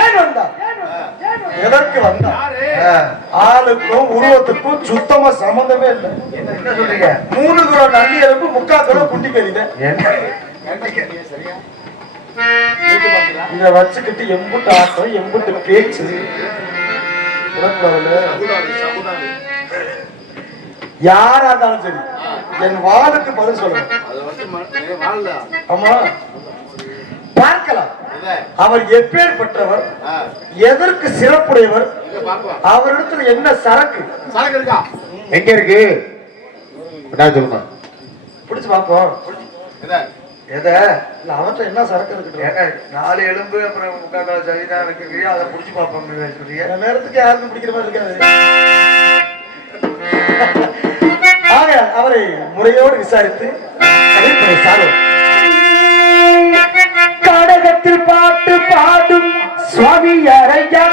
ஏன் வந்தார்? எதற்கு வந்தார்? ஆளுக்கும் உருவத்துக்கும் சுத்தமா சம்பந்தமே இல்லை. என்ன சொல்றீங்க? 3 கிலோ நல்லி எலும்பு 3/4 கிலோ குண்டி கறித இத வச்சுக்கிட்டு எம்புட்டு ஆட்டம் எம்புட்டு பேச்சு. யாரா இருந்தாலும் சரி என் வாளுக்கு பதில் சொல்லணும். ஆமா பார்க்கலாம் அவர் எப்பேற்பட்டவர், எதற்கு சிறப்புடையவர், அவரிடத்துல என்ன சரக்கு இருக்கா, எங்க இருக்கு சொல்லுங்க. பிடிச்சு பார்ப்போம். எதை இல்ல அவற்றை என்ன சரக்கு இருக்கு? 4 எலும்பு அப்புறம் 3/4 கிலோ சவிதான் இருக்கு. அதை பிடிச்சு பார்ப்போம். நேரத்துக்கு யாருக்கும் பிடிக்கிற மாதிரி இருக்காது. அவரை முறையோடு விசாரித்து கடகத்தில் பாட்டு பாடும் சுவாமி அரையா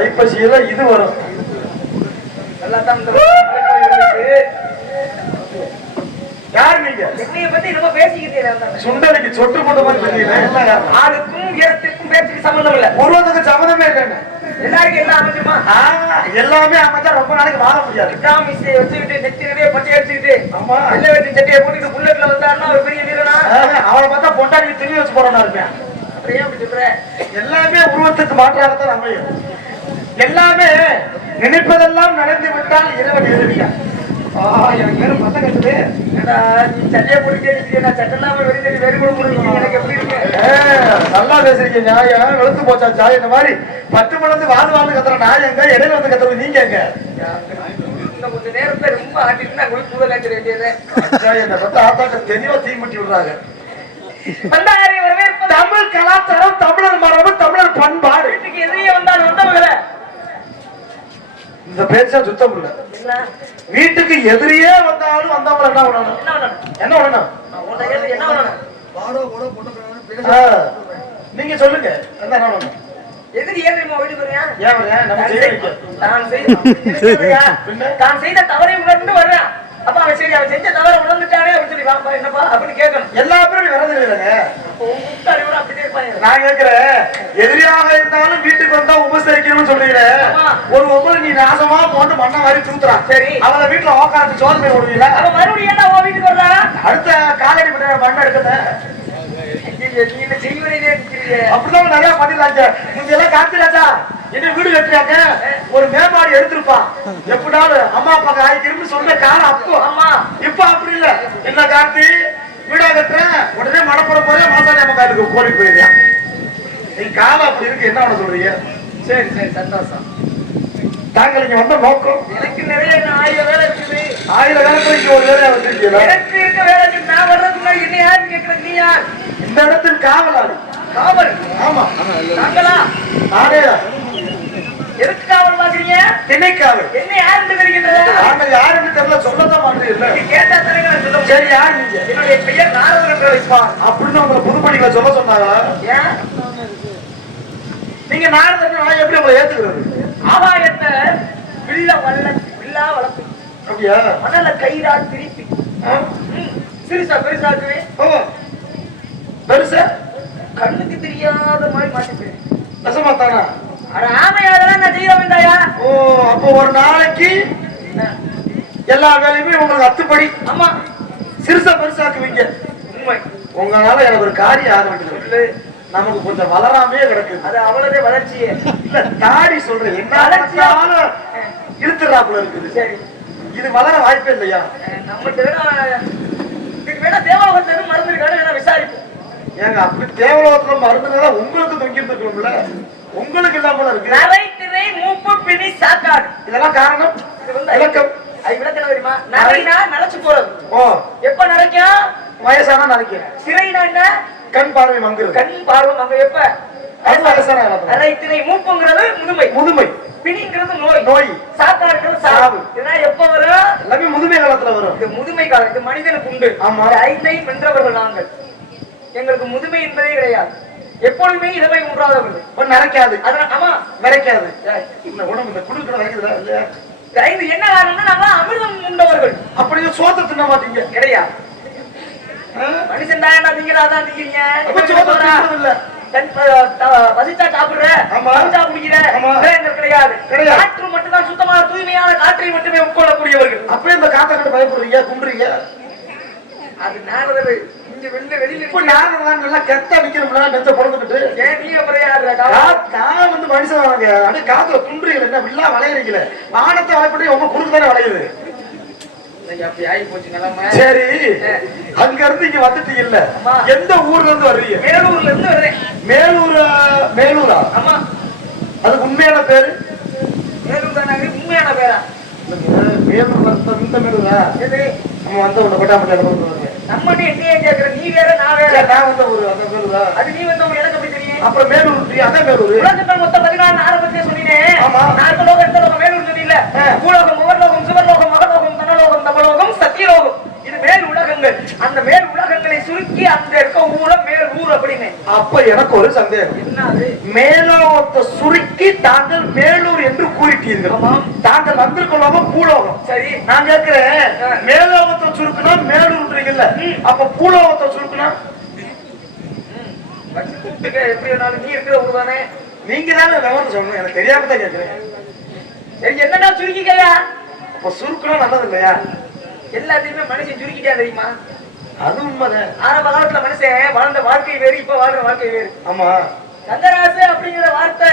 ஐப்பசியில இது வரும். யார் நீங்க? என்னைய பத்தி நம்ம பேசிக்கிட்டே சுண்டலுக்கு சொட்டு போட்ட மாதிரி தெரியல. ஆளுக்கும் இடத்துக்கும் பேச்சுக்கு சம்பந்தம் இல்ல. உருவத்துக்கு சம்பந்தமே இல்லைங்க. எல்லாருக்கும் எல்லாம் அமைஞ்சுமா? எல்லாமே அமைச்சா ரொம்ப நாளைக்கு வாழ முடியாது. மிஸ்ஸை வச்சுக்கிட்டு நெத்திலே பட்டை அடிச்சுக்கிட்டு ஆமா வெள்ளை வெட்டி சட்டையை போட்டுக்கிட்டு புல்லட்ல வந்தாருன்னா ஒரு பெரிய வீரனா? அவளை பார்த்தா பொண்டாட்டி துணி வச்சு போறோம்னா இருப்பேன். அப்படியே அப்படி சொல்ற? எல்லாமே உருவத்துக்கு மாற்றாகத்தான் அமையும். எல்லாமே நினைப்பதெல்லாம் நடந்து விட்டால் இறைவன் எழுதியா. எனக்கு வேற மத்த கட்டுது. நீ சட்டையை போட்டுக்கிட்டே நான் சட்டை இல்லாம வெளியே வெறும் முடியும் எனக்கு எப்படி இருக்கு? நல்லா பேசுறீங்க. நியாயம் வெளுத்து போச்சாச்சா? இந்த மாதிரி 10 மணிலிருந்து வாழ் கத்துற நாயங்க இடையில வந்து கத்துறது நீங்க எங்க? இன்னும் கொஞ்ச நேரத்துல ரொம்ப ஆட்டிட்டு நான் குளிப்பு காய்ச்ச வேண்டியது. என்ன பத்த ஆத்தாக்க தெளிவா தீ முட்டி விடுறாங்க. தமிழ் கலாச்சாரம், தமிழர் மரபு, தமிழர் பண்பாடு. வீட்டுக்கு எதிரியே வந்தாலும் வந்தவங்கள இந்த பேச்சா சுத்தம் இல்ல. வீட்டுக்கு எதிரியே வந்தாலும் வந்தவங்க என்ன பண்ணணும்? என்ன பண்ணணும்? நீங்க சொல்லுங்க. என்ன பண்ணணும்? எதிரி ஏன் வீட்டுக்கு வரியா? தான் செய்த தவறை உணர்ந்து வர்றேன். அப்ப அவன் சரி அவன் செஞ்ச தவறை உணர்ந்துட்டானே அப்படின்னு சொல்லி வாப்பா என்னப்பா அப்படின்னு கேட்கணும். எல்லா பேரும் விரதம் அப்படியே இருப்பாங்க. நான் கேட்கிறேன், எதிரியாக இருந்தாலும் வீட்டுக்கு வந்தா உபசரிக்கணும்னு சொல்றீங்களேன். ஒரு ஒவ்வொரு நீ நாசமா போட்டு மண்ணை மாதிரி தூத்துறான். சரி அவளை வீட்டுல உக்காந்து சோதனை விடுவீங்களா? அவன் மறுபடியும் என்ன உன் வீட்டுக்கு வர்றா? அடுத்த காலடி பண்ண மண்ணை எடுக்கல. அப்படிதான் நிறைய பண்ணிடலாங்க. நீங்க எல்லாம் காத்திராச்சா என்ன வீடு கட்டுறாங்க, ஒரு மேம்பாடு எடுத்திருப்பான். எப்படினாலும் அம்மா அப்பா ஆயிக்கிறோம்னு சொன்ன காலம் அப்போ. ஆமா இப்ப அப்படி இல்ல. என்ன கார்த்தி வீடா கட்டுறேன் உடனே மடப்புற போற மாசாணி அம்மா காலுக்கு கோடி போயிருக்கேன். நீ காலம் அப்படி இருக்கு. என்ன பண்ண சொல்றீங்க? சரி சரி சந்தோஷம். தாங்கள் இங்க வந்த நோக்கம் எனக்கு நிறைய 1000 வேலை இருக்குது. 1000 வேலைக்கு ஒரு வேலையா வச்சிருக்கீங்களா? எனக்கு இருக்க வேலைக்கு நான் வர்றதுக்கு என்ன யாருன்னு கேட்கறது நீ யார்? இந்த இடத்தில் காவலாளி. காவல்? ஆமா நாங்களா? நானே. எதுக்கு காவல் பாக்குறீங்க? திணைக்காவல். என்ன யாருன்னு தெரிகின்றதா? நாங்கள் யாருன்னு தெரியல, சொல்லதான் மாட்டீங்கல்ல. கேட்டா தெரியுங்க சொல்ல. சரி யார் நீங்க? என்னுடைய பெயர் நாரதன் என்று வைப்பான். அப்படின்னு உங்களை புதுப்படிகளை சொல்ல சொன்னாங்களா? ஏன் நீங்க நாரதன் நான் எப்படி உங்களை ஏத்துக்கிறது? ஆகாயத்தை வில்லா வளர்த்து அப்படியா? மணல கயிறா திருப்பி சிறுசா பெருசாக்குவே. பெருசா கண்ணுக்கு தெரியாத மாதிரி மாட்டிப்பேன். நசமா தானா? அட ஆமையாதான் நான் செய்ய வேண்டாயா? ஓ அப்போ ஒரு நாளைக்கு எல்லா வேலையுமே உங்களுக்கு அத்துப்படி. ஆமா சிறுசா பெருசாக்குவீங்க. உண்மை. உங்களால எனக்கு ஒரு காரியம் ஆரம்பிக்கிறது. நமக்கு கொஞ்சம் வளராமே கிடக்குது. அது அவ்வளவு வளர்ச்சியே இல்ல. தாடி சொல்றேன் என்ன இழுத்துறாப்புல இருக்குது. சரி இது வளர வாய்ப்பே இல்லையா? நம்மகிட்ட இதுக்கு வேணா தேவலோகத்துல மருந்து இருக்கான்னு விசாரிப்போம். ஏங்க அப்படி தேவலோகத்துல மருந்துதான் உங்களுக்கு தொங்கி இருக்கணும்ல, உங்களுக்கு இல்லாம இருக்கு. நரை திரை மூப்பு பிணி சாக்காடு இதெல்லாம் காரணம். இது வந்து விளக்கம். அது விளக்கம் தெரியுமா? நரைனா நரைச்சு போறது. ஓ எப்ப நரைக்கும்? வயசானா நரைக்கும். திரைனா என்ன? கண் பார்வை மங்குறது. கண் பார்வை மங்க எப்ப? அது வயசான. நரை திரை மூப்புங்கிறது முதுமை. முதுமை. பிணிங்கிறது நோய். நோய். சாக்காடுங்கிறது சாவு. இதெல்லாம் எப்ப வரும்? எல்லாமே முதுமை காலத்துல வரும். இது முதுமை காலம். இது மனிதனுக்கு உண்டு. ஆமா. 5ஐ வென்றவர்கள் நாங்கள். எங்களுக்கு முதுமை என்பதே கிடையாது. எப்பொழுதுமே இளமை உண்டாதவர்கள். நரைக்காது. ஆமா நரைக்காது. இந்த உடம்பு இந்த குடுக்கிற வரைக்குதா இல்லையா? இது என்ன காரணம்னா நாங்க அமிர்தம் உண்டவர்கள். அப்படியே சோத்த தின்ன மாட்டீங்க. கிடையாது. மனுஷன் தான் திங்கிறாதான் திங்கிறீங்க. பசிச்சா சாப்பிடுற, பசிச்சா குடிக்கிற கிடையாது. காற்று மட்டும் தான் சுத்தமான தூய்மையான காற்றை மட்டுமே உட்கொள்ளக்கூடியவர்கள். அப்படியே இந்த காற்றை கண்டு பயப்படுறீங்க, கும்பிடுறீங்க. அது நாரதர் இங்க வெளியில இப்ப நாரதர் நல்லா கெத்தா நிக்கிறோம்ல, நெஞ்ச பொழுதுகிட்டு. ஏன் நீ அப்புறம் யாரு? நான் வந்து மனுஷன் வாங்க. அப்படியே காத்துல கும்பிடுறீங்க, என்ன வில்லா வளையறீங்களே. வானத்தை வளைப்பட்டு உங்க குறுக்கு தானே வளையுது. அப்படி ஆகி போச்சு நிலைமை. சரி அங்க இருந்து இங்க வந்துட்டீங்க இல்ல, எந்த ஊர்ல இருந்து வர்றீங்க? மேலூர்ல இருந்து வர்றேன். மேலூரா? ஆமா. அதுக்கு உண்மையான பேரு? மேலூர் தானே உண்மையான பேரா? மேலூர்ல இந்த மேலூரா? நம்ம வந்த உன்னை கொட்டாமட்டியால நம்ம என்னையே கேக்குற, நீ வேற நான் வேற. நான் வந்த ஊரு அந்த மேலூரா? அது நீ வந்த ஊர் எனக்கு எப்படி தெரியும்? அப்புறம் மேலூர் அதான் மேலூர். உலகங்கள் மொத்தம் 14 ஆரம்பத்திலே சொன்னீனே. நான் லோகம் எடுத்த லோகம் மேலூர் சொன்னீங்கல்ல. பூலோகம், உவர்லோகம், சிவலோகம், மகலோகம், தனலோகம், தமலோகம், சத்தியலோகம். இது மேல் உலகங்கள். அந்த மேல் உலகங்களை சுருக்கி அந்த இருக்க ஊர மேல் ஊர் அப்படின்னு. அப்ப எனக்கு ஒரு சந்தேகம். என்னது? மேலோகத்தை சுருக்கி தாங்கள் மேலூர் என்று கூறிட்டீர்கள். தாங்கள் வந்திருக்கலாமா பூலோகம்? சரி நான் கேட்கிறேன், மேலோகத்தை சுருக்குனா மேலூர்ன்றீங்கல்ல, அப்ப பூலோகத்தை சுருக்குனா எப்படி வேணாலும் நீ இருக்கிற ஊர் தானே. நீங்க தானே விவரம் சொல்லணும், எனக்கு தெரியாம தான் கேட்கிறேன். சரி என்னடா சுருக்கிக்கையா? அப்ப சுருக்கணும் நல்லது இல்லையா? எல்லாத்தையுமே மனுஷன் சுருக்கிட்டா தெரியுமா? அது உண்மைதான். ஆரம்ப காலத்துல மனுஷன் வாழ்ந்த வாழ்க்கை வேறு, இப்ப வாழ்ற வாழ்க்கை வேறு. ஆமா, தங்கராசு அப்படிங்கிற வார்த்தை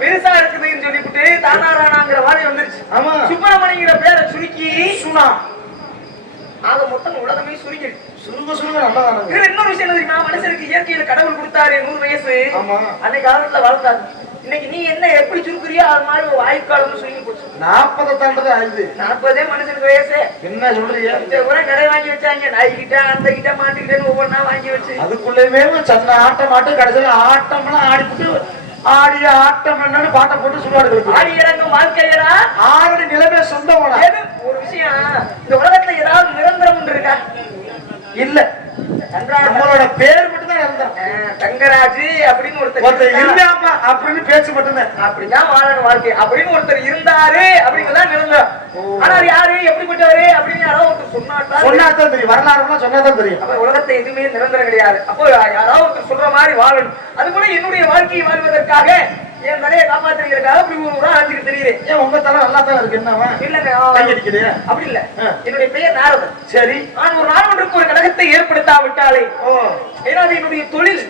பெருசா இருக்குதுன்னு சொல்லிவிட்டு தானாரானாங்கிற வார்த்தை வந்துருச்சு. ஆமா, சுப்பிரமணியங்கிற பேரை சுருக்கி சுனா ஆக மொத்தம் உலகமே சுருங்கிடுச்சு. சுருங்க சுருங்க நல்லதானது. இதுல இன்னொரு விஷயம் தெரியுமா? மனுஷனுக்கு இயற்கையில கடவுள் கொடுத்தாரு 100 வயசு. ஆமா, அன்னைக்கு காலத்துல வளர்த்தாரு. இன்னைக்கு நீ என்ன எப்படி சுருக்குறியோ அது மாதிரி ஒரு ஆயுட்காலம் சுருங்கி போச்சு. 40 தாண்டது ஆயுது. 40 மனுஷனுக்கு வயசு. என்ன சொல்றீங்க? இந்த ஊரை கடை வாங்கி வச்சாங்க, நாய் கிட்ட அந்த கிட்ட மாட்டுக்கிட்டேன்னு ஒவ்வொன்னா வாங்கி வச்சு அதுக்குள்ளேயுமே சந்த ஆட்டம் ஆட்டம் கடைசியில் ஆட்டம்லாம் ஆடிப்புட்டு ஆடிய ஆட்டம் என்னன்னு பாட்டை போட்டு சொல்லுவாரு. ஆடி இறங்கும் வாழ்க்கையரா ஆறு நிலைமை சொந்தம். ஒரு விஷயம், இந்த உலகத்துல ஏதாவது நிரந்தரம் இருக்கா? இல்ல. நம்மளோட பேர் மட்டும் தான் நிரந்தரம். தங்கராஜு அப்படின்னு ஒருத்தர் இருந்தாப்பா அப்படின்னு பேச்சு மட்டும்தான். அப்படிதான் வாழணும் வாழ்க்கை அப்படின்னு ஒருத்தர் இருந்தாரு அப்படிங்கறதான் நிரந்தரம். ஆனா யாரு எப்படிப்பட்டவரு அப்படின்னு யாராவது ஒருத்தர் சொன்னாதான் தெரியும், வரலாறுலாம் சொன்னாதான் தெரியும். அப்ப உலகத்தை எதுவுமே நிரந்தரம் கிடையாது. அப்போ யாராவது ஒருத்தர் சொல்ற மாதிரி வாழணும். அது போல என்னுடைய வாழ்க்கையை வாழ்வதற்காக என் தலையை காப்பாத்துறதுக்காக அப்படி ஒரு ஊரா அழைச்சிட்டு தெரியுது. ஏன் உங்க தலை நல்லா தான் இருக்கு? என்னவா இல்லங்க கையடிக்குது? அப்படி இல்ல, என்னுடைய பெயர் நாரதன். சரி, நான் ஒரு நாள் ஒரு கழகத்தை ஏற்படுத்தாவிட்டாலே ஏன்னா என்னுடைய தொழில்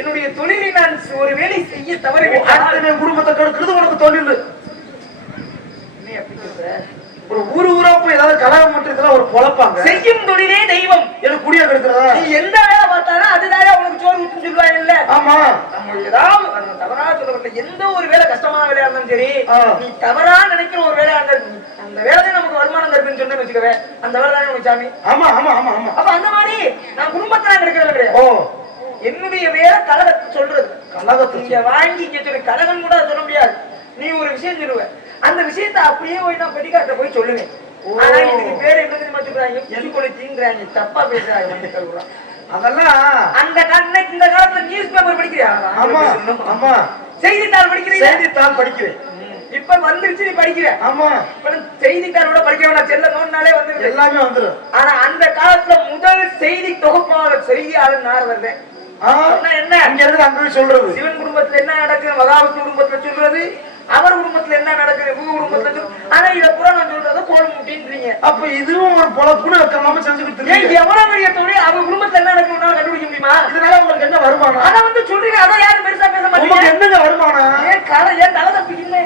என்னுடைய தொழிலை நான் ஒரு வேலை செய்ய தவறிவிட்டேன். குடும்பத்தை கெடுக்கிறது உனக்கு தொழில். எப்படி சொல்ற? ஒரு ஊரா போய் ஏதாவது கலகம் மட்டும் இதெல்லாம் ஒரு பொழப்பாங்க. செய்யும் தொழிலே தெய்வம். எனக்கு குடியா கெடுக்கிறதா? நீ எந்த வேலை பார்த்தாலும் அதுதான் உனக்கு சோறு ஊத்துன்னு சொல்லுவாங்க இல்ல? ஆமா, நம்ம ஏதாவது தவறா சொல்லப்பட்ட எந்த ஒரு வேலை கஷ்டமான வேலையா இருந்தாலும் சரி, நீ தவறா நினைக்கிற ஒரு வேலையா இருந்தாலும் அந்த வேலை நமக்கு வருமானம் தருதுன்னு சொன்னு வச்சுக்கவே, அந்த வேலை தானே உனக்கு சாமி. ஆமா ஆமா ஆமா ஆமா. அப்ப அந்த மாதிரி நான் குடும்பத்துல கிடைக்கிறது கிடையாது. என்னுடைய வேலை கழகத்தை சொல்றது. கழகத்தை இங்க வாங்கி இங்க சொல்லு, கழகம் கூட சொல்ல முடியாது. நீ ஒரு விஷயம் சொல்லுவ, அந்த விஷயத்தை அப்படியே போய் நான் பெட்டிக்காட்ட போய் சொல்லுவேன். ஆனா இதுக்கு பேர் என்ன தெரியுமா சொல்றாங்க? எலிக்கொலை தீங்குறாங்க, தப்பா பேசுறாங்க. அதெல்லாம் அந்த இந்த காலத்துல நியூஸ் பேப்பர் படிக்கிறியா? ஆமா ஆமா. செய்தித்தாள் படிக்கிறீங்க? செய்தித்தாள் படிக்கிறேன். இப்ப வந்துருச்சு, நீ படிக்கிற. ஆமா, செய்தித்தாளோட படிக்க வேணாம், செல்ல நோண்டாலே வந்துருச்சு, எல்லாமே வந்துடும். ஆனா அந்த காலத்துல முதல் செய்தி தொகுப்பாளர் செய்தியாளர் நாரதன். என்ன இங்க இருந்து அங்க சொல்றது? சிவன் குடும்பத்துல என்ன நடக்குது மகாவிஷ்ணு குடும்பத்துல சொல்றது, அவர் குடும்பத்துல என்ன நடக்குது குடும்பத்துல சொல்றது. ஆனா இத பூரா நான் சொல்றத கோல் முட்டின்றீங்க. அப்ப இதுவும் ஒரு பொழப்புன்னு வைக்காம செஞ்சு கொடுத்துருக்கீங்க. எவ்வளவு பெரிய தொழில், அவர் குடும்பத்துல என்ன நடக்குது கண்டுபிடிக்க முடியுமா? இதனால உங்களுக்கு என்ன வருமானம்? அத வந்து சொல்றீங்க, அதான் யாரும் பெருசா பேச மாட்டீங்க. என்னங்க வருமானம்? ஏன் தலை தப்பிக்கல?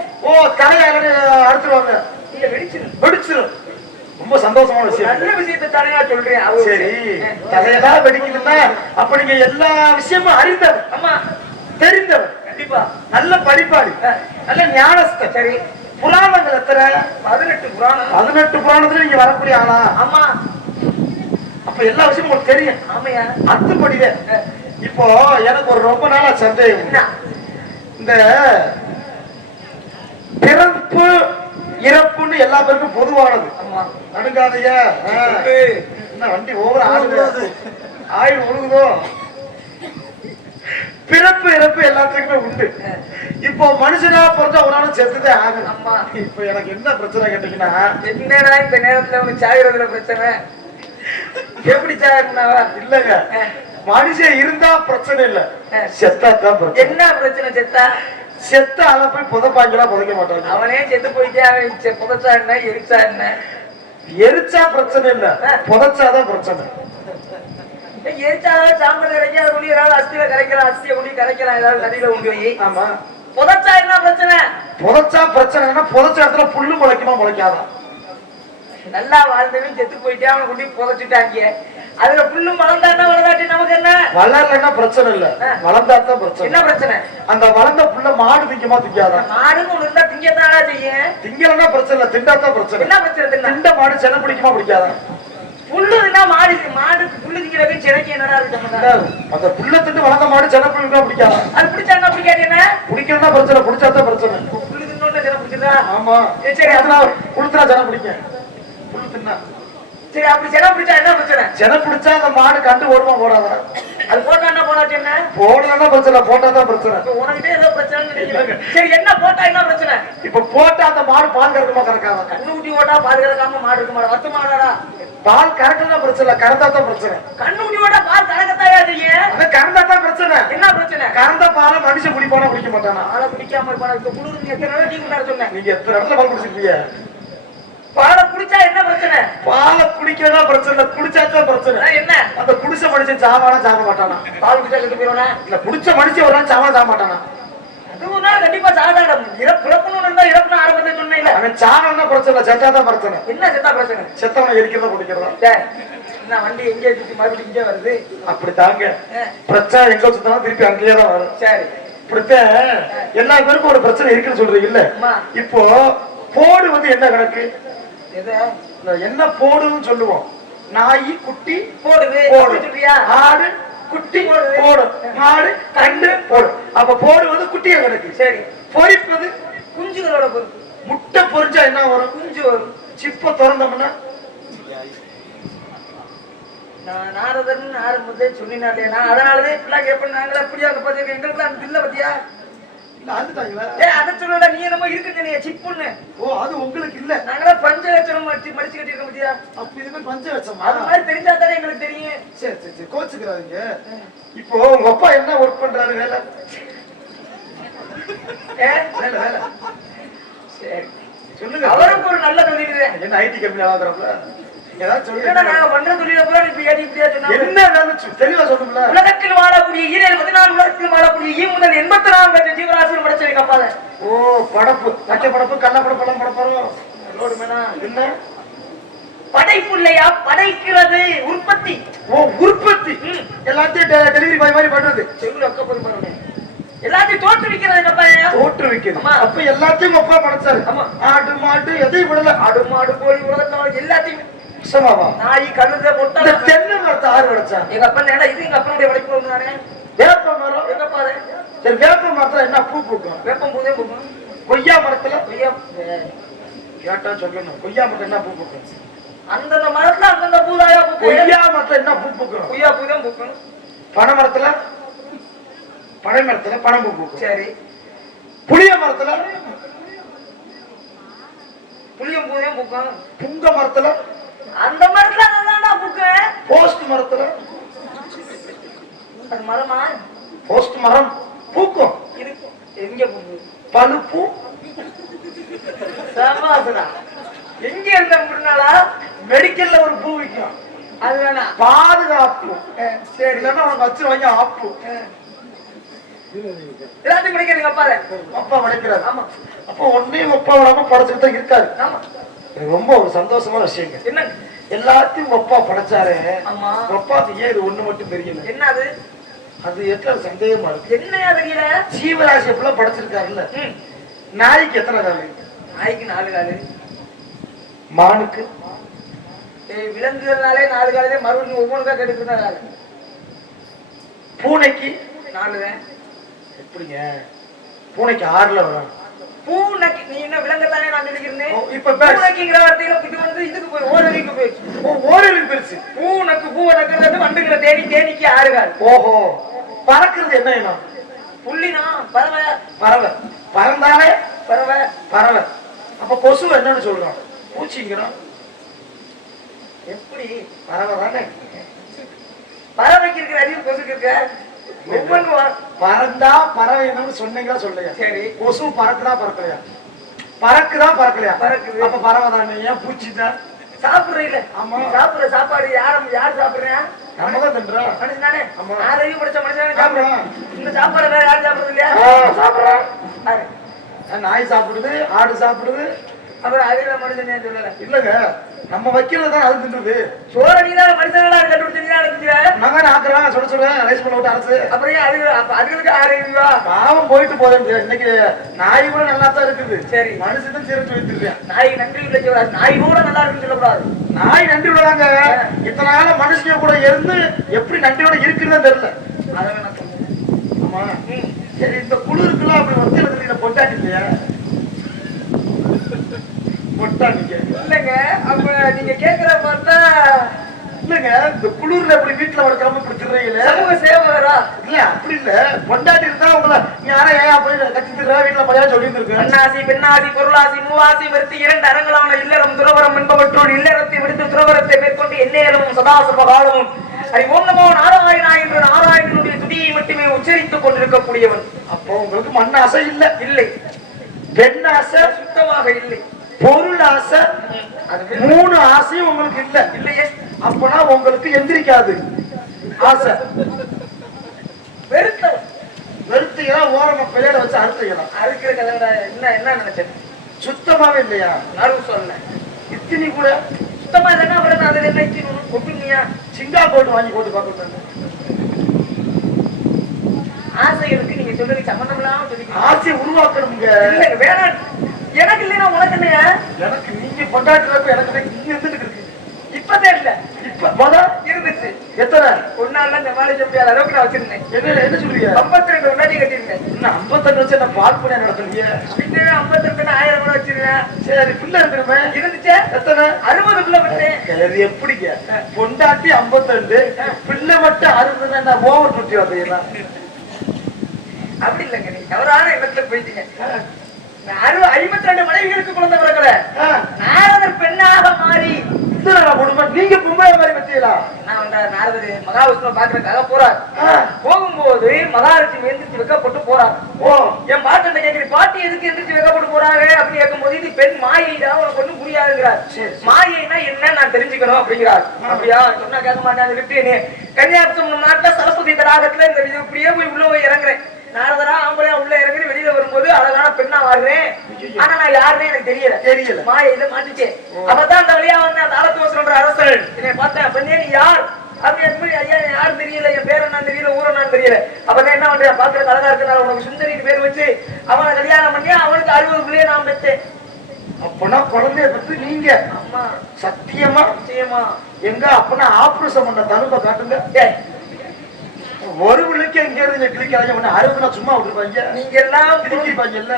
தலையால அடுத்துருவாங்க, வெடிச்சிரும். ரொம்ப சந்தோஷமான விஷயம். நல்ல விஷயத்தை தலையா சொல்றேன். சரி, தலையெல்லாம் வெடிக்குதுன்னா அப்ப நீங்க எல்லா விஷயமும் அறிந்தவர். ஆமா, தெரிந்தவர். கண்டிப்பா நல்ல படிப்பாளி, நல்ல ஞானஸ்தர். சரி, புராணங்கள் எத்தனை? 18 புராணம். 18 புராணத்துல நீங்க வரக்கூடிய ஆளா? ஆமா. அப்ப எல்லா விஷயமும் உங்களுக்கு தெரியும். ஆமையா, அத்துப்படிவே. இப்போ எனக்கு ஒரு ரொம்ப நாளா சந்தேகம். இந்த பிறப்பு இறப்புன்னு எல்லா பேருக்கும் பொதுவானது. நடுங்காதையா? என்ன வண்டி ஓவர ஆகுது, ஆயுள் ஒழுகுதோ? பிறப்பு இறப்பு எல்லாத்துக்குமே உண்டு. இப்போ மனுஷனா பிறந்த ஒரு நாளும் செத்துதே ஆகணும். இப்ப எனக்கு என்ன பிரச்சனை கேட்டீங்கன்னா, என்னடா இந்த நேரத்துல உனக்கு சாகிறதுல பிரச்சனை? எப்படி சாகணும்னாவா? இல்லங்க, மனுஷன் இருந்தா பிரச்சனை இல்ல, செத்தா தான் பிரச்சனை. என்ன பிரச்சனை? செத்த ஆள போய் புதைப்பாங்களா? புதைக்க மாட்டாங்க. அவனே செத்து போயிட்டே, அவன் புதைச்சா என்ன எரிச்சா என்ன? எரிச்சா பிரச்சனை இல்ல, புதைச்சாதான் பிரச்சனை. எரிச்சாதான் சாம்பல் கிடைக்காத குடி, ஏதாவது அஸ்தியில கரைக்கலாம், அஸ்திய குடி கரைக்கலாம், ஏதாவது நதியில உண்டு வை. ஆமா, புதைச்சா என்ன பிரச்சனை? புதைச்சா பிரச்சனை. புதைச்ச இடத்துல புல்லு முளைக்குமா முளைக்காதான்? நல்லா வாழ்ந்தவன் செத்து போயிட்டே, அவனை குடி புதைச்சுட்டாங்க. அதுல புல்லும் வளர்ந்தாட்டா வளர்ந்தாட்டி நமக்கு என்ன? வளரலன்னா பிரச்சனை இல்ல, வளர்ந்தாதான் பிரச்சனை. என்ன பிரச்சனை? அந்த வளர்ந்த புல்ல மாடு திங்கமா திங்காதான்? மாடுன்னு ஒண்ணு இருந்தா திங்கத்தானா செய்யும். திங்கலன்னா பிரச்சனை இல்ல, திண்டாதான் பிரச்சனை. என்ன பிரச்சனை? திண்ட மாடு சென பிடிக்குமா பிடிக்காதான்? புல்லுன்னா மாடுக்கு புல்லு திங்கிறதுக்கு செனக்கு என்னடா இருக்கு? அந்த புல்ல திண்டு வளர்ந்த மாடு சென பிடிக்குமா பிடிக்காதான்? அது பிடிச்சா என்ன பிடிக்காது? என்ன பிடிக்கலன்னா பிரச்சனை, பிடிச்சாதான் பிரச்சனை. புல்லு தின்னோட சென பிடிச்சதா? ஆமா, சரி, அதெல்லாம் புழுத்துனா சென பிடிக்கும். புல்லு தின்னா சரி, அப்படி சென பிடிச்சா என்ன பிரச்சனை? சென பிடிச்சா அந்த மாடு கண்டு ஓடுமா போடாதா? அது போட்டா என்ன போடாச்சு என்ன போடலன்னா பிரச்சனை, போட்டாதான் பிரச்சனை. உனக்கிட்டே ஏதோ பிரச்சனை நினைக்கிறேன். சரி என்ன போட்டா என்ன பிரச்சனை? இப்ப போட்டா அந்த மாடு பால் கறக்குமா கறக்காம? கண்ணுக்குட்டி ஓட்டா பால் கறக்காம மாடு இருக்க மாடு வத்து மாடாடா. பால் கறக்கலாம் பிரச்சனை, கறந்தாதான் பிரச்சனை. கண்ணுக்குட்டி ஓட்டா பால் கறக்கத்தாயா செய்ய? அது கறந்தாதான் பிரச்சனை. என்ன பிரச்சனை? கறந்த பாலை மனுஷன் குடிப்பானா குடிக்க மாட்டானா? பாலை குடிக்காம இருப்பானா? இப்ப குளிர் நீ எத்தனை நாள் டீ குண்டார சொன்ன? நீங்க எத்தனை இடத்துல பால் குடிச்சிருப்பீங்க? பாலை குடிச்சா என்ன பிரச்சனை? பாலை குடிக்கிறதா பிரச்சனை, குடிச்சாதான் பிரச்சனை. என்ன அந்த குடிச்ச மனுஷன் சாவானா சாக மாட்டானா? பால் குடிச்சா கெட்டு போயிடுவானா? இல்ல குடிச்ச மனுஷன் ஒரு நாள் சாவானா சாக மாட்டானா? அது ஒரு நாள் கண்டிப்பா சாதாரணம். இறப்புன்னு இருந்தா இறப்புன்னு ஆரம்பத்தை சொன்னேன். அவன் சாகனா பிரச்சனை, செத்தாதான் பிரச்சனை. என்ன செத்தா பிரச்சனை? செத்தவனை எரிக்கிறதா குடிக்கிறதா? என்ன வண்டி எங்கே சுத்தி மறுபடியும் இங்கே வருது? அப்படி தாங்க பிரச்சனை எங்க சுத்தினா திருப்பி அங்கேயே தான் வரும். சரி இப்படித்தான் எல்லா பேருக்கும் ஒரு பிரச்சனை இருக்குன்னு சொல்றீங்க இல்ல? இப்போ போடு வந்து என்ன கணக்கு? என்ன போடுன்னு சொல்லுவோம்? நாய் குட்டி போடுது போடு, சொல்றியா? ஆடு குட்டி போடு, மாடு கண்டு போடு. அப்ப போடு வந்து குட்டிய கணக்கு. சரி பொறிப்பது குஞ்சுகளோட பொறுப்பு. முட்டை பொறிச்சா என்ன வரும்? குஞ்சு வரும். சிப்ப திறந்தோம்னா நாரதன் ஆரம்பத்தை சொன்னாலே நான் அதனாலதான் இப்பெல்லாம் கேட்பேன். நாங்களா அப்படியா பார்த்து எங்களுக்கு அந்த இல்ல பத்தியா அதை சொல்லல. நீ என்னமோ இருக்கு சிப்புன்னு. ஓ அது உங்களுக்கு இல்ல. நாங்களா பஞ்சலட்சணம் மடிச்சு கட்டிருக்க பத்தியா? அப்ப இதுமே பஞ்சலட்சம் அது மாதிரி தெரிஞ்சா தானே எங்களுக்கு தெரியும். சரி சரி சரி கோச்சுக்கிறாங்க. இப்போ உங்க அப்பா என்ன ஒர்க் பண்றாரு? வேலை வேலை வேலை. சரி சொல்லுங்க. அவருக்கு ஒரு நல்ல தொழில். என்ன ஐடி கம்பெனி ஆகுறப்ப ஏதாவது சொல்லுங்க. நாங்க பண்ற தொழில பூரா இப்ப ஏடி இப்படியா சொன்னா என்ன வேலை தெளிவா சொல்லுங்களா? உலகத்தில் வாழக்கூடிய 14 உலகத்தில் வாழக்கூடிய ஈ முதல் 84 லட்சம் ஜீவராசிகள் படைச்சவை கப்பால. ஓ படப்பு, பச்சை படப்பு, கள்ள படப்பு எல்லாம் படப்போம். ரோடு மேனா என்ன படைப்பு இல்லையா? படைக்கிறது உற்பத்தி. ஓ உற்பத்தி. எல்லாத்தையும் டெலிவரி பாய் மாதிரி பண்றது. செங்குல அக்க போய் பாருங்க. எல்லாத்தையும் தோற்றுவிக்கிறது என்ன பையன்? தோற்றுவிக்கிறது. அப்ப எல்லாத்தையும் அப்பா படைச்சாரு. ஆமா ஆடு மாடு எதையும் விடல. ஆடு மாடு கோழி உலகத்துல எல்லாத்தையும் சமாவா. நாய் கழுத முட்டை தென்னை மரத்தை ஆறு படைச்சா. எங்க அப்பா நேரா இது எங்க அப்பனுடைய படைப்பு ஒண்ணுதானே. வேப்ப மரம் எங்க பாரு. சரி வேப்ப மரத்துல என்ன பூ பூக்கும்? வேப்பம் பூதே பூக்கும். கொய்யா மரத்துல கொய்யா கேட்டா சொல்லணும். கொய்யா மரத்துல என்ன பூ பூக்கும்? அந்தந்த மரத்துல அந்தந்த பூதாயா பூக்கும். கொய்யா மரத்துல என்ன பூ பூக்கும்? கொய்யா பூ தான் பூக்கும். பனை மரத்துல பனை மரத்துல பனம் பூ பூக்கும். சரி புளிய மரத்துல புளியம் பூ தான் பூக்கும். புங்க மரத்துல அந்த மரத்துல அதான்டா பூக்கும். போஸ்ட் மரத்துல அது மரமா? போஸ்ட் மரம் பூக்கும். இருக்கும். எங்க பூக்கும்? பழுப்பு சமாசனா. எங்க இருந்த முன்னாளா மெடிக்கல்ல ஒரு பூ விற்கும். அது வேணா பாதுகாப்பு. சரி இல்லைன்னா உனக்கு வச்சிருவாங்க ஆப்பு. எல்லாத்தையும் படிக்கிறீங்க அப்பா. அப்பா படைக்கிறாரு. ஆமா. அப்போ ஒன்னையும் அப்பா விடாம படைச்சுட்டு தான் இருக்காரு. ஆமா. எனக்கு ரொம்ப ஒரு சந்தோஷமான விஷயங்க. என்ன? எல்லாத்தையும் அப்பா படைச்சாரு. ஆமா. அப்பாக்கு ஏன் இது ஒண்ணு மட்டும் தெரியல? என்ன அது? அது எத்தனை சந்தேகமா இருக்கு. என்னையா தெரியல? ஜீவராசி எப்பெல்லாம் படைச்சிருக்காருல்ல. நாய்க்கு எத்தனை காலு? நாய்க்கு 4 காலு. மானுக்கு விலங்குகள்னாலே 4 காலே. மறுபடியும் ஒவ்வொன்றுக்கா கேட்டுக்கிட்டு. பூனைக்கு 4 தான். எப்படிங்க பூனைக்கு 6ல வரும்? பூனைக்கு நீ என்ன விலங்குதானே நான் நினைக்கிறேன். இப்ப பூனைக்குங்கிற வார்த்தையில இது வந்து இதுக்கு போய் ஓரறிக்கு போயிடுச்சு. ஓரறிக்கு போயிடுச்சு. பூனைக்கு பூவை நக்கிறது வந்துங்கிற தேனிக்கு 6 கால். ஓஹோ பறக்கிறது என்ன இனம்? புள்ளினா பறவை. பறவை பறந்தாலே பறவை பறவை. அப்ப கொசு என்னன்னு சொல்றோம்? பூச்சிங்கிறோம். எப்படி பறவை தானே. பறவைக்கு இருக்கிற அறிவு கொசுக்கு இருக்க. பறந்தா பறவை என்னன்னு சொன்னீங்களா சொல்லுங்க. சரி கொசு பறக்குதா பறக்கலையா? பறக்குதா பறக்கலையா? பறக்குது. அப்ப பறவை தானே. ஏன் பூச்சி தான் சாப்பிடுறீங்க? ஆமா சாப்பிடுற சாப்பாடு யார் சாப்பிடுறேன்? நம்ம தான் தின்றோம். மனுஷன் தானே. யாரையும் படிச்ச மனுஷன் சாப்பிடுறோம். இந்த சாப்பாடு வேற யாரும் சாப்பிடுறது இல்லையா? சாப்பிடுறோம். நாய் சாப்பிடுது, ஆடு சாப்பிடுது. அப்புறம் அதுல மனுஷன் சொல்லல. இல்லங்க நம்ம வைக்கிறது தான் அது தின்னுது. சோற நீதான் மனுஷன் கண்டுபிடிச்சு நாங்க ஆக்குறோம். சொல்ல சொல்ல ரைஸ் பண்ண விட்டு அரசு. அப்புறம் அதுகளுக்கு 6 பாவம் போயிட்டு போதே. இன்னைக்கு நாய் கூட நல்லா தான் இருக்குது. சரி மனுஷன் தான் சிறப்பு வைத்திருக்கேன். நாய் நன்றி இல்லை. நாய் கூட நல்லா இருக்குன்னு சொல்லக்கூடாது. நாய் நன்றி விடாங்க. இத்தனை நாள மனுஷங்க கூட இருந்து எப்படி நன்றியோட இருக்குன்னு தெரியல. அதை வேணா சொல்லுங்க. ஆமா சரி இந்த குளிருக்குலாம் அப்படி ஒத்தையில தெரியல. பொட்டாட்டி இல்லையா? பொட்டாட்டிங்க இல்லைங்க. அப்ப நீங்க கேக்குற பார்த்தா இல்லங்க இந்த குளிர்ல இப்படி வீட்டுல வளர்க்காம இப்படி திருறீங்களே சமூக சேவகரா இல்ல அப்படி இல்ல பொண்டாட்டி இருந்தா உங்களை யாரா ஏன் போய் கட்டி திருறா வீட்டுல பழைய சொல்லி இருக்கு பெண்ணாசி பெண்ணாசி பொருளாசி மூவாசி விருத்தி 2 அரங்களான இல்லறம் துறவரம் என்பவற்றோடு இல்லறத்தை விடுத்து துறவரத்தை மேற்கொண்டு எந்நேரமும் சதாசர்வ காலமும் ஹரி ஓம் நமோ நாராயணா என்ற நாராயணனுடைய துதியை மட்டுமே உச்சரித்துக் கொண்டிருக்கக்கூடியவன். அப்போ உங்களுக்கு மண் ஆசை இல்ல இல்லை, பெண் ஆசை சுத்தமாக இல்லை, பொருள் ஆசை, அது 3 ஆசையும் உங்களுக்கு இல்ல இல்லையே. அப்பனா உங்களுக்கு எந்திரிக்காது ஆசை. வெறுத்தவன் வெறுத்தீங்களா ஓரமா பிள்ளைய வச்சு அறுத்தீங்களாம் அறுக்கிற கதை என்ன நினைச்சேன்? சுத்தமாவே இல்லையா? நடுவு சொல்ல இத்தினி கூட சுத்தமா இல்லைன்னா அப்புறம் அதுல என்ன கொட்டுங்கயா? சிங்கா போட்டு வாங்கி போட்டு பார்க்க ஆசைகளுக்கு நீங்க சொல்றது சம்பந்தம் இல்லாம சொல்லிக்க. ஆசையை உருவாக்கணுங்க. இல்லைங்க வேணாம், எனக்கு இல்லைன்னா உனக்கு என்னையா? எனக்கு நீங்க கொண்டாடுறப்ப எனக்கு இங்க இருந்துட்டு இருக்கு. இப்பதான் இல்ல, இப்ப மொதல் இருந்துச்சு. எத்தனை ஒன்னால சமாளிக்க முடியாத அளவுக்கு நான் வச்சிருந்தேன். என்ன சொல்றீங்க? 52 முன்னாடி கட்டிருந்தேன். இன்னும் 52 வச்சு என்ன பால் பண்ண நடத்துறீங்க? பின்ன 52 1000 கூட வச்சிருந்தேன். சரி பிள்ளை இருக்கிறமே இருந்துச்சே. எத்தனை? 60 பிள்ளை விட்டேன். அது எப்படிங்க? பொண்டாட்டி 52 பிள்ளை மட்டும் 60 நான் ஓவர் சுத்தி வந்தீங்களா? அப்படி இல்லைங்க, நீ தவறான எண்ணத்துல போயிட்டீங்க. 52 மனைவிகளுக்கு குழந்தை பிறக்கல. நாரதர் பெண்ணாக மாறி நீங்க பொம்பளை மாதிரி வச்சீங்களா? நாரதர் மகாவிஷ்ணு பாக்குறதுக்காக போறார். போகும்போது மகாலட்சுமி எந்திரிச்சு வைக்கப்பட்டு போறார். என் பாட்டு கேட்கிற பாட்டி எதுக்கு எந்திரிச்சு வைக்கப்பட்டு போறாங்க அப்படின்னு கேட்கும்போது இது பெண் மாயைதான், உனக்கு ஒண்ணும் புரியாதுங்கிறார். மாயைனா என்ன நான் தெரிஞ்சுக்கணும் அப்படிங்கிறார். அப்படியா சொன்னா கேட்க மாட்டேன். விட்டு கன்னியாகுமரி நாட்டுல சரஸ்வதி தடாகத்துல இந்த இப்படியே போய் உள்ள போய் இறங்குறேன். நாரதரா ஆம்பளையா உள்ள இறங்கி வெளியில வரும்போது அழகான பெண்ணா வாழ்றேன். ஆனா நான் யாருன்னு எனக்கு தெரியல. மாயையில மாட்டிட்டேன். அப்பதான் அந்த வழியா வந்து தாளத்துவசன்ற அரசர் என்னை பார்த்தேன். பெண்ணே நீ யார் அப்படி ஐயா யாரும் தெரியல, என் பேர் என்ன தெரியல, ஊர் என்ன தெரியல. அப்பதான் என்ன பண்றேன், பாக்குற அழகா இருக்கிறார், உனக்கு சுந்தரின்னு பேர் வச்சு அவனை கல்யாணம் பண்ணி அவனுக்கு 60 பிள்ளைய நான் பெற்றேன். அப்பனா குழந்தைய பத்தி நீங்க அம்மா சத்தியமா நிச்சயமா எங்க அப்பனா ஆபரேஷன் பண்ண தனுப்ப காட்டுங்க. ஒரு பிள்ளைக்கு எங்க இருந்து கிளிக்காதீங்க. 60 சும்மா விட்டுருப்பாங்க. நீங்க எல்லாம் கிளிப்பாங்கல்ல.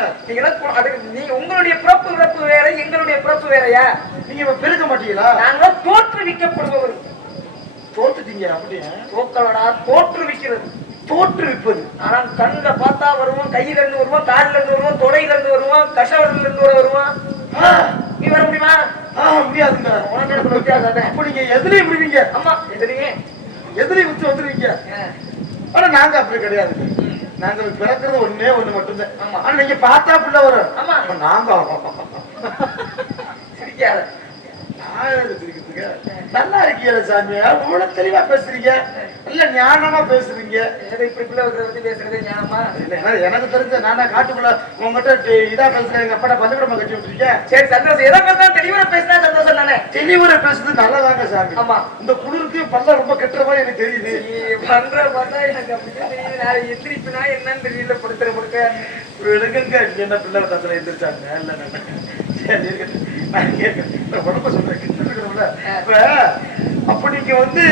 நீங்க உங்களுடைய பிறப்பு வேற, எங்களுடைய பிறப்பு வேறையா? நீங்க பெருக்க மாட்டீங்களா? நாங்க தோற்றுவிக்கப்படுபவர். தோத்துட்டீங்க. அப்படியே தோக்கலடா, தோற்றுவிக்கிறது, தோற்றுவிப்பது. ஆனா கண்ணுல பார்த்தா வருவோம், கையில இருந்து வருவோம், காலில இருந்து வருவோம், தொடையில இருந்து வருவோம், கஷவரத்துல இருந்து வருவோம். நீ வர முடியுமா? முடியாதுங்க. உனக்கு வித்தியாசம். அப்ப நீங்க எதுலயும் விடுவீங்க. ஆமா எதிரியே எதிரி வித்து வந்துருவீங்க. ஆனா நாங்க அப்படி கிடையாது. நாங்க பிறக்கிறது ஒண்ணே ஒண்ணு மட்டும்தான். ஆனா நீங்க பார்த்தா பிள்ளை வரும். ஆமா நாங்க சிரிக்காத. நல்லா இருக்கீங்க சாமி, இவ்வளவு தெளிவா பேசுறீங்க, இல்ல ஞானமா பேசுறீங்க. இப்படி பிள்ளை பத்தி பேசுறது ஞானமா? எனக்கு தெரிஞ்ச நானா காட்டுக்குள்ள உங்ககிட்ட இதா பேசுறேன். எங்க அப்பா பள்ளிக்கூடமா கட்டி விட்டுருக்கேன். சரி சந்தோஷம். எதை பேசினா தெளிவா பேசினா சந்தோஷம் தானே? தெளிவுரை பேசுறது நல்லதாங்க சாமி. ஆமா இந்த குளிருக்கு பல்ல ரொம்ப கெட்டுற மாதிரி எனக்கு தெரியுது. பண்ற பார்த்தா எனக்கு அப்படிதான் தெரியுது. நான் எந்திரிப்புனா என்னன்னு தெரியல. படுத்துற எடுங்க. என்ன பிள்ளை தத்துல எந்திரிச்சாங்க? உடம்ப சொல்றேன். அப்ப நீங்க வந்து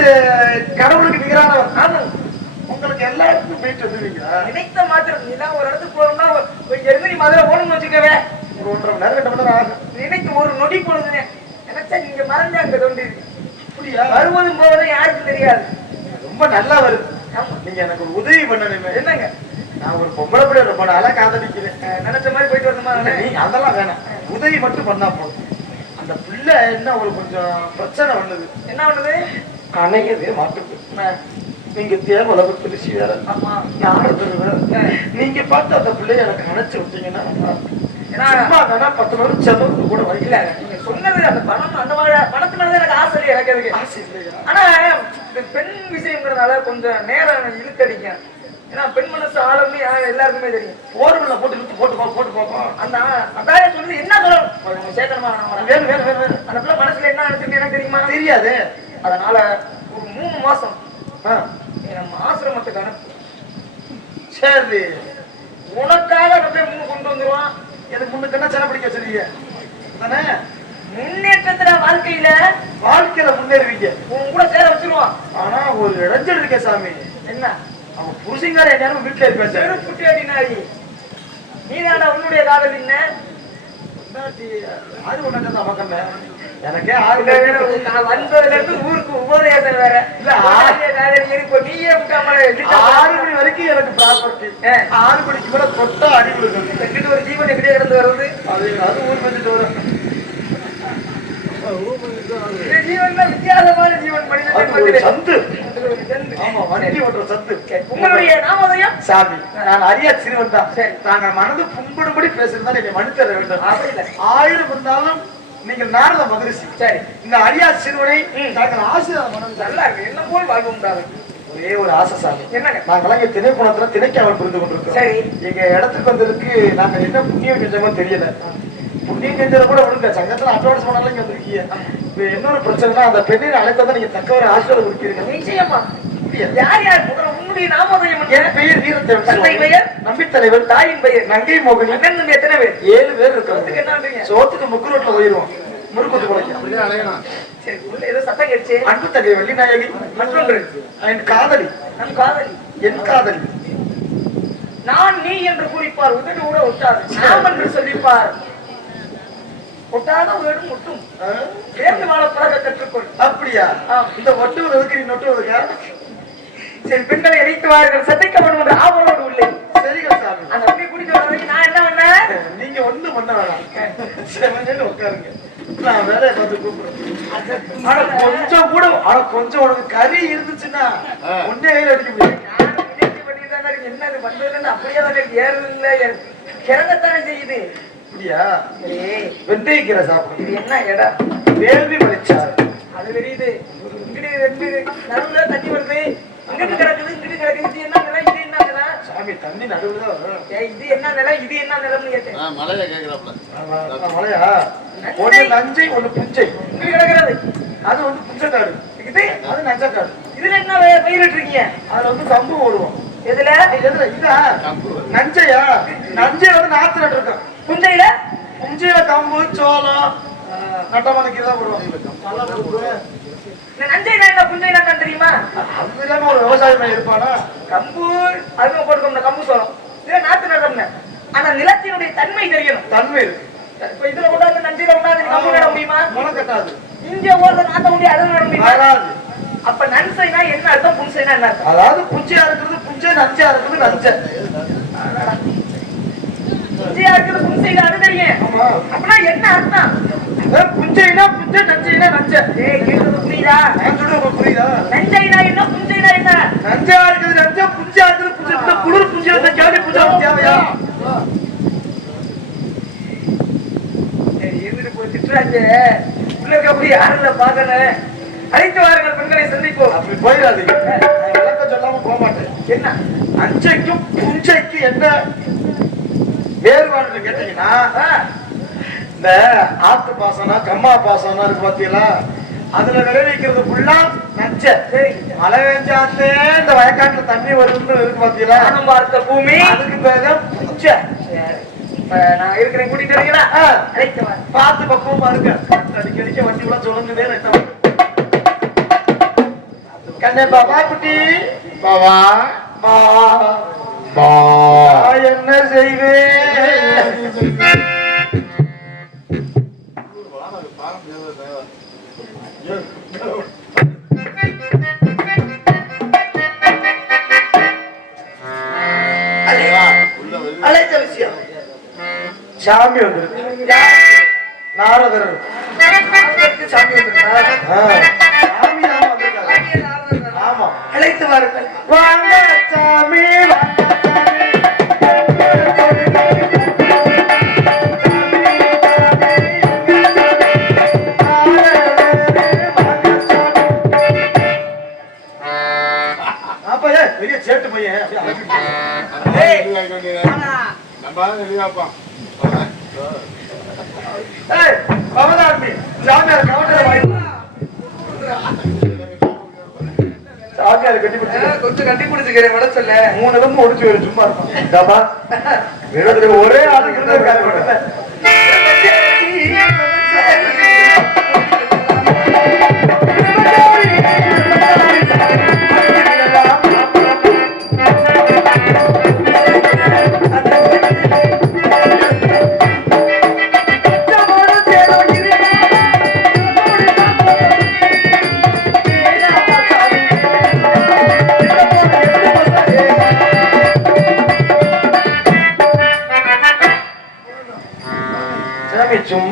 கடவுளுக்கு நிகரானவர். உங்களுக்கு எல்லா இடத்துக்கும் போயிட்டு வந்துருவீங்களா? நினைத்த மாத்திரம் நீதான் ஒரு இடத்துக்கு போறோம்னா இருந்து நீ மதுரை போகணும்னு வச்சுக்கவே ஒரு 1.5 மணி நேரம் 2 மணி நேரம் ஆகும். நினைக்க ஒரு நொடி பொழுதுனே நினைச்சா நீங்க மறந்து அங்க தோன்றி. அப்படியா? வருவதும் போவதும் யாருக்கும் தெரியாது. ரொம்ப நல்லா வருது. நீங்க எனக்கு ஒரு உதவி பண்ணணுமே. என்னங்க? நான் ஒரு பொம்பளை பிள்ளை ரொம்ப நாளா காதலிக்கிறேன். நினைச்ச மாதிரி போயிட்டு வரணுமா? நீங்க அதெல்லாம் வேணாம், உதவி மட்டும் பண்ணா போதும். அந்த பிள்ளை என்ன ஒரு கொஞ்சம் பிரச்சனை பண்ணுது. என்ன பண்ணுது? அணையவே மாட்டுது. நீங்க தேர் உலகத்துல வேற நீங்க பார்த்து அந்த பிள்ளைய எனக்கு அணைச்சு விட்டீங்கன்னா சும்மா வேணா 10 நாள் செலவுக்கு கூட வைக்கல. நீங்க சொன்னது அந்த பணம், அந்த மாதிரி பணத்து மேல எனக்கு ஆசை எனக்கு இருக்கு. ஆசை இல்லையா? ஆனா இந்த பெண் விஷயங்கிறதுனால கொஞ்சம் நேரம் இழுத்தடிங்க. ஏன்னா பெண் மனசு ஆளுமே எல்லாருக்குமே தெரியும். போர்வெல்ல போட்டு இழுத்து போட்டு போப்போம். அந்த அதான் சொல்லுது. என்ன சொல்லணும் சேர்க்கணுமா? வேணும். அந்த பிள்ளை மனசுல என்ன நினைச்சிருக்கு எனக்கு தெரியுமா? தெரியாது. அதனால ஒரு 3 மாசம் நம்ம ஆசிரமத்துக்கு அனுப்பு. சரி, உனக்காக நம்ம 3 கொண்டு வந்துருவான். எனக்கு முன்னுக்கு என்ன சின்ன பிடிக்க வச்சிருக்கீங்க தானே? முன்னேற்றத்துல வாழ்க்கையில முன்னேறுவீங்க. உன் கூட சேர வச்சிருவான். ஆனா ஒரு இடைஞ்சல் இருக்க சாமி. என்ன? அவன் புருஷங்கார எல்லாரும் வீட்டுல இருப்பேன். புட்டி அடினாரி நீதான உன்னுடைய காதல் என்ன? ஆறு ஒண்ணு நமக்கு எனக்கே ஆறு நான் வந்ததுல இருந்து ஊருக்கு உபதேசம் வேற இல்ல, இப்ப நீயே ஆறு மணி வரைக்கும் எனக்கு ப்ராப்பர்ட்டி 6 மணிக்கு மேல தொட்டா அடி விழுகும். எங்கிட்ட ஒரு ஜீவன் எப்படியே கிடந்து வருது அது ஊர் வந்துட்டு வரும். இந்த ஜீவன் தான் வித்தியாசமான ஜீவன் அது ஒரு மனிதன் சந்து. சந்து. ஆமா, வண்டி ஓட்டுற சத்து. உங்களுடைய நாமதயம் சாமி, நான் அரியா சிறுவன் தான். சரி. நாங்கள் மனது புண்படும்படி பேசுறதா என்னை மனு தர வேண்டும். அப்படி இல்லை. 1000 இருந்தாலும் நீங்கள் நாரத மகரிஷி. சரி. இந்த அரியா சிறுவனை நாங்கள் ஆசீர்வாதம் பண்ணணும். நல்லா இருக்கு. என்ன போல் வாழ்வு உண்டாது. ஒரே ஒரு ஆசை சாமி. என்னங்க? நாங்களாம் இங்க திணைக்குணத்துல திணைக்காவல் புரிந்து கொண்டிருக்கோம். சரி. எங்க இடத்துக்கு வந்ததுக்கு நாங்க என்ன புண்ணியம் செஞ்சோமோ தெரியல. புண்ணியம் செஞ்சதை கூட விடுங்க, சங்கத்துல அட்வான்ஸ் பண்ணாலும் இங்க வந்திருக்கீங்க. இப்ப இன்னொரு பிரச்சனைனா அந்த பெண்ணை அழைத்தா நீங்க தக்க ஒரு ஆசீர்வாதம் கொடுக்கிறீங்க. நிச்சயமா. யார் யார் முதல்ல உன்னுடைய நாமதயம் என்ன? என் பெயர் வீரத்தேவன். தந்தை பெயர்? நம்பித்தலைவர். தாயின் பெயர்? நங்கை மோகினி. அண்ணன் தம்பி எத்தனை பேர்? 7 பேர் சோத்துக்கு இருக்காங்க. என்ன பண்றீங்க? சோத்துக்கு முக்கு ரோட்ல போயிருவோம். முறுக்குத்து குழைக்க அப்படியே அலையணும். சரி, உள்ள ஏதோ சத்தம் கேட்டுச்சு. அன்பு தங்கை வள்ளி நாயகி. மற்றொன்று என் காதலி. நம் காதலி. என் காதலி. நான் நீ என்று கூறிப்பார், உதவி கூட ஒட்டாது. நாம் என்று சொல்லிப்பார், ஒட்டாத உதடும் முட்டும். சேர்ந்து வாழ பழக கற்றுக்கொள். அப்படியா? இந்த ஒட்டுவதற்கு நீ நொட்டுவதற்கா? சரி, பெண்களை அழைத்து வாருங்கள். சத்திக்கப்படும் என்று ஆவலோடு உள்ளே. சரிங்க சாமி. அந்த அப்படி குடிக்க வர்றதுக்கு நான் என்ன பண்ணேன்? நீங்க ஒண்ணும் பண்ண வேணாம். செவனேன்னு உட்காருங்க. நான் வேலையை பார்த்து கூப்பிடுறேன். ஆனா கொஞ்சம் கூட, கொஞ்சம் உனக்கு கறி இருந்துச்சுன்னா ஒன்னே கையில அடிக்க முடியும். நானும் முயற்சி பண்ணிட்டு தானே இருக்கேன். என்ன இது வந்ததுன்னு அப்படியே தானே ஏறுது இல்லை, கிறங்கத்தானே செய்யுது. அப்படியா? ஏய், வெந்தயக்கீரை சாப்பிடு. இது என்ன இடம்? வேள்வி மலைச்சாறு. அது தெரியுது. இங்கிட்டு ரெண்டு நடுவுல தண்ணி வருது, இங்கிட்டு கிடக்குது, இங்கிட்டு கிடக்குது. இது என்ன நிலம், இது என்ன நிலம்? சாமி, தண்ணி நடுவுல தான் வரும். ஏய், இது என்ன நிலம், இது என்ன நிலம்னு கேட்டேன். மலையில கேக்குறாப்ல. மலையா? ஒண்ணு நஞ்சை, ஒண்ணு புஞ்சை. இங்கிட்டு கிடக்குறது அது வந்து புஞ்சக்காடு. இது, அது நஞ்சக்காடு. இதுல என்ன பயிரிட்டு இருக்கீங்க? அதுல வந்து கம்பு ஓடுவோம். எதுல? எதுல? இதா நஞ்சையா? நஞ்சை வந்து நாத்து நட்டு இருக்கோம். புஞ்சையில? புஞ்சையில கம்பு, சோளம், நட்டமணிக்கு தான் போடுவாங்க. நல்லா போடுவோம். இந்த நஞ்சைனா என்ன, புஞ்சைனா என்ன தெரியுமா? அது இல்லாம ஒரு விவசாயமே இருப்பானா? கம்பு அதுவும் போட்டுக்கோங்க, கம்பு சோளம். இதுல நாத்து நட்டோம்னா ஆனா நிலத்தினுடைய தன்மை தெரியணும். தன்மை இருக்கு. இப்ப இதுல கொண்டாந்து நஞ்சையில கொண்டாந்து கம்பு நட முடியுமா? முளை கட்டாது. இங்க ஓடுற நாத்த முடியும், அதை நட முடியுமா? வராது. அப்ப நன்சைனா என்ன அர்த்தம், புன்சைனா என்ன அர்த்தம்? அதாவது புஞ்சையா இருக்கிறது புஞ்சை, நஞ்சையா இருக்கிறது நஞ்சை. புஞ்சையா இருக்குது, புன்சைனா அது தெரியும். ஆமா. அப்படின்னா என்ன அர்த்தம்? புஞ்சைனா புஞ்சை, நஞ்சைனா நஞ்சை. ஏய், கேட்டது புரியுதா? நான் சொல்றது உங்களுக்கு புரியுதா? நஞ்சைனா என்ன, புஞ்சைனா என்ன? நஞ்சையா இருக்குது நஞ்சை, புஞ்சையா இருக்குது புஞ்சை. இந்த குளிர் புஞ்சை வந்து கேள்வி புஞ்சை தேவையா? சரி, இருந்துட்டு போய் திட்டுறாங்க. உள்ள இருக்க யாருல பாக்கணும். அழைத்து வாருங்கள், பெண்களை சந்திப்போம். அப்படி போயிடாதீங்க. நான் விளக்கம் சொல்லாம போக மாட்டேன். என்ன நஞ்சைக்கும் புஞ்சைக்கும் என்ன வேறுபாடுன்னு கேட்டீங்கன்னா, இந்த ஆத்து பாசனம், கம்மா பாசனம் இருக்கு பாத்தீங்களா? அதுல விளைவிக்கிறது ஃபுல்லா நஞ்சை. மழை பெஞ்சாத்தே இந்த வயக்காட்டுல தண்ணி வருதுன்னு இருக்கு பாத்தீங்களா? நானும் பார்த்த பூமி, அதுக்கு பேரு புஞ்சை. நான் இருக்கிறேன், கூட்டிட்டு வரீங்களா? அழைத்து வாருங்கள். பார்த்து பக்குவமா இருக்க. அடிக்கடிக்க வண்டி கூட சொல்லுங்கதே நட்டம். கண்ணே பாபா குட்டி, பாவா பா பா நான் என்ன செய்வேன்? அழைத்த விஷயம் சாமி வந்துருக்கு. நாரதர் சாமி வந்திருக்கிறார். சாமி தான் வந்திருக்காரு. ஆமா. அழைத்து வாருங்கள். வாங்க சாமி, வாங்க சாமி. அப்ப பெரிய சேட்டு பையன் பவதார்மி சாமியார் கவட்டை சாமியார் கட்டி பிடிச்சு கொஞ்சம் கட்டி பிடிச்சுக்கிறேன், விட சொல்ல. 3 இடமும் ஒடிச்சு வரும் சும்மா இருக்கும். ஒரே ஆளுக்கு இருக்காரு.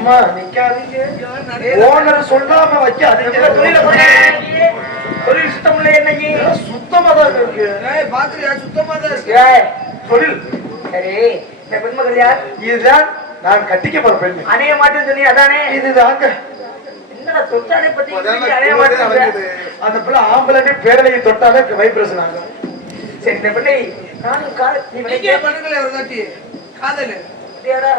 அம்மா நிக்காதீங்க. ஓனர் சொல்லாம வைக்க இதுல தொழில போறீங்க. தொழில் சுத்தம் இல்லை என்னைக்கு சுத்தமா தான் இருக்கு. பாக்குறியா சுத்தமா தான் இருக்கு. ஏய், தொழில் சரி இந்த பெண்மகள் யார்? இதுதான் நான் கட்டிக்க போற பெண். அணைய மாட்டேன்னு சொன்னி அதானே? இதுதாங்க என்னடா தொட்டாலே பத்தி முதல்ல அணைய கூடவே மாட்டேன்னு நடக்குது. அந்த பிள்ளை ஆம்பளை பேரலையை தொட்டாலே வைப்ரேஷன் ஆகும். சரி இந்த பெண்ணை நானும் காதல் நீ நீங்க நினைக்க பண்ணுங்களே ஒரு தாட்டி காதல் அப்படியாடா?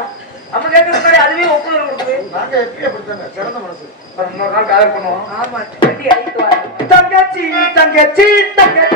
அம்மா கேட்கறது முன்னாடி அதுவே ஒப்புதல் கொடுக்குது. நாங்க எப்பயும் அப்படித்தாங்க, சிறந்த மனசு. அப்புறம் இன்னொரு நாள் காதல் பண்ணுவோம். ஆமா வண்டி அழைத்து வாங்க. தங்கச்சி தங்கச்சி தங்கச்சி